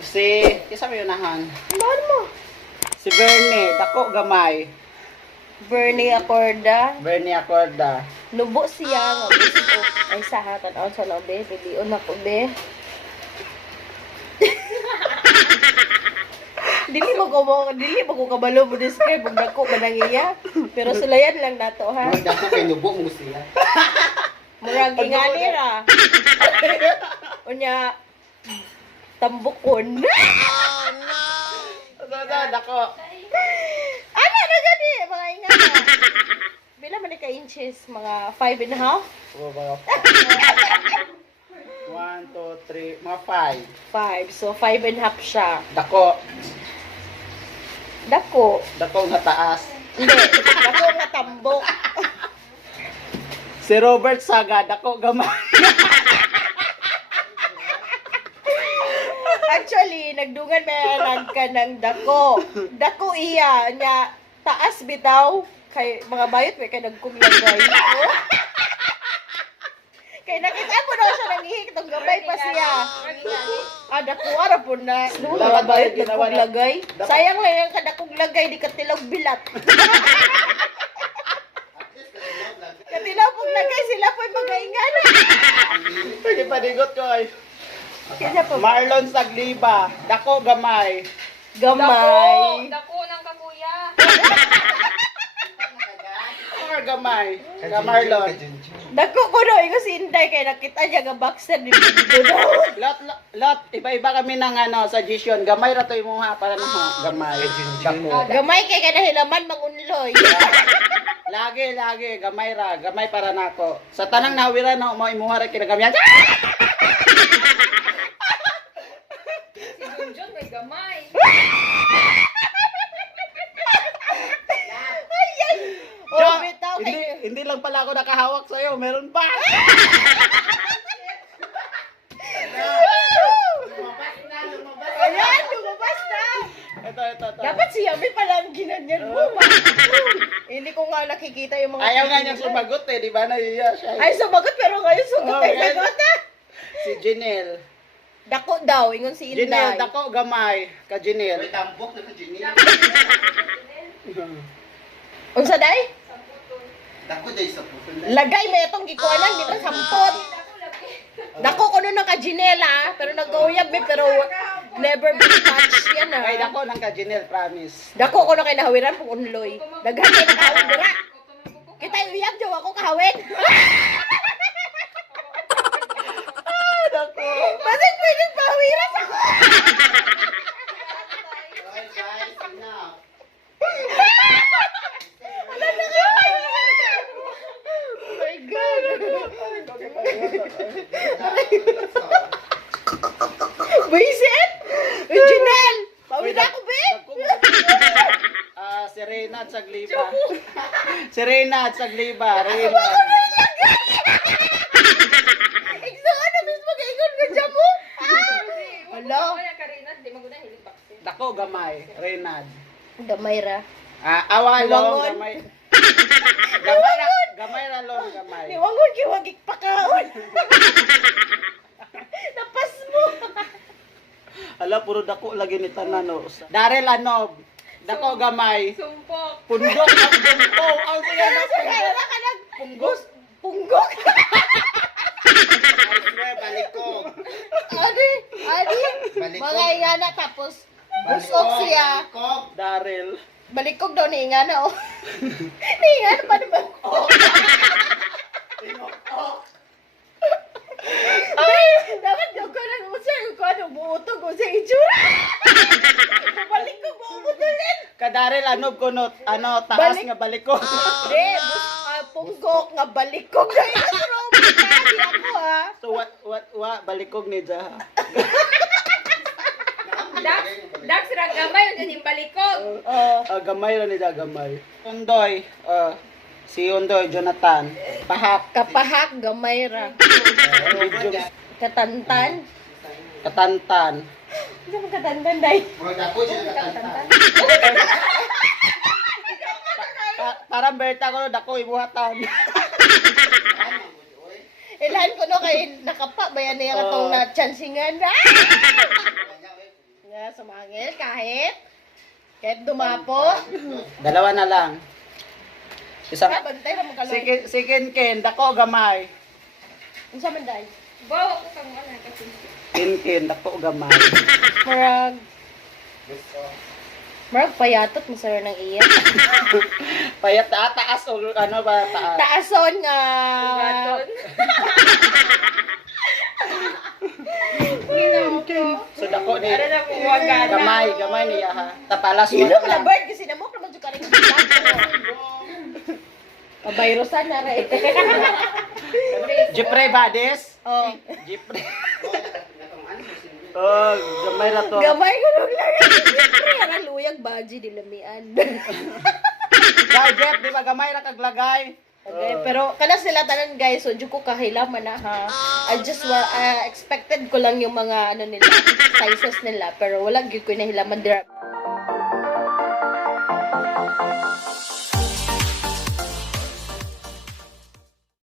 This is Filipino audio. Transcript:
Kisa mo yunahan? Ano mo? Si Bernie, dako gamay. Bernie Acorda. Bernie Acorda. Nubo siya nga bisig o ay sa hatan on sa be, pilion na ko be. Dili mo ko kabalo mo describe kung dako manangiya. Pero sulayan lang nato ha. Ang dako kay nubo mo siya. Murag ingani ra. Unya tambukon. Dako. Ano na gani mga ingana? Bila man ka inches mga 5.5? Oh, mga 1, 2, 3, mga 5. 5. So 5.5 siya. Dako. Dako. Dako nga taas. Hindi, dako nga tambok. Si Robert Saga, dako gamay. Actually, nagdungan may ka ng dako. Dako iya nya taas bitaw kay mga bayot may kay nagkuglagay. Kay nakita mo daw siya nangihik tong gabay pa siya. Dako ara po na. Mga bayot nagkuglagay. Sayang lang yung kadakong lagay di katilog bilat. Katilaw pong lagay sila po'y magaingana. Pwede panigot ko ay. Kaya pa Marlon Sagliba, dako gamay. gamay. Dako ng kakuya. Or gamay. Ka Marlon. Dako ko no, ingo si Inday kay nakita niya nga boxer ni Bido. Lot, iba-iba kami ng suggestion. Gamay ra to imong ha para na gamay. Dako. Gamay kay kanahilaman mangunloy. Lagi gamay ra, gamay para nako. Sa tanang nawiran na mo imuha ra kinagamyan. Si Junjun may gamay. Oh, bitaw hindi, kay hindi lang pala ako nakahawak sa'yo. Meron pa. Ayan, lumabas na. Ito. Dapat si Yami pala ang ginanyan mo. Hindi ko nga nakikita yung mga... Ayaw nga niyang sumagot di ba? Naiya siya. Ay, sumagot pero ngayon sugot Oh, ay ngayon. sagot na. Si Janelle. Dako daw, ingon si Inday. Janelle, dako gamay. Ka Janelle. Tambok na ka Janelle. Unsa day? Dako day sa puso na. Lagay mo itong gikuanan, dito sampot. Dako ko nun ng kajinela, pero nag-uyab pero never been touched yan Ay, ah. dako ng ka Janelle, promise. Dako ko na kay nahawiran pong unloy. Daghan kay nakawin dira. Kita uyab jaw ako kahawin. Dako. Bakit pwedeng pahawiran ako? Alright guys, enough. Oh my God. Buisit? Original! Pawid ako, be! Si Reyna at Sagliba. Si Reyna at Sagliba. Reyna. Iksa ka na mismo kay Ikon ka dyan mo? Hala. Kaya karinat, di maguna hilig baksin. Dako gamay. Reynad. Gamay ra. Awa long Luwangon. gamay. Gamay ra long gamay. Niwangon kiwagik pakaon. Napas mo. Ala puro dako lagi ni tanan no. Darel Anob. Dako gamay. Sumpok. Pundok ang bumpo. Ang saya na Kaya ka nag punggos. punggok. I swear, balikog. Adi. Balikog. Mga ingana tapos busok siya. Balikog. Darel. Balikog daw ni ingana oh. Ni ingana pa naman. Ay, dapat daw ko na ko ano buutog ko sa itsura. Balikog mo umutulin. Kadarel Anob kunot. Taas Balik- nga baliko. Hindi, punggok nga balikog na yung Di ako ha. So what balikog ni Jaha. Dax rang gamay, yun yung balikog. Gamay ra ni Jaha gamay. Undoy. Si Undoy Jonathan. Pahak. Kapahak gamay ra. Video. Katantan. Katantan. Ano mo katantan day? Mga dako siya nakatanta. Parang berta ko dako ibuhatan. Ilahan ko no kay nakapa bayan niya katong na chancingan. Nga, sumangil kahit dumapo. Dalawa na lang. Isang Bantay ra mo kaloy. second kin, dako gamay. Unsa man dai? Bawa ko kang ano kasi. Kin, dako gamay. Marag payatot mo sir ng iya. Payat taas o ano ba taas? Taason nga. Baton. So dako ni Para na kung wagana. gamay niya ha. Tapalas mo Sino na na lang. bird kasi namo naman jud karing bilang. Pabayrosan na ra. Jepre Bades. Oh. Jepre. Oh, gamay ra to. Gamay ko nung lang. Siyempre, ara luyag baji dilamian. Guys, Jeff, di ba gamay ra kaglagay? Okay, pero kana sila tanan guys, so jud ko kahilaman na ha. I just expected ko lang yung mga ano nila, sizes nila, pero wala gyud ko nahilaman dira.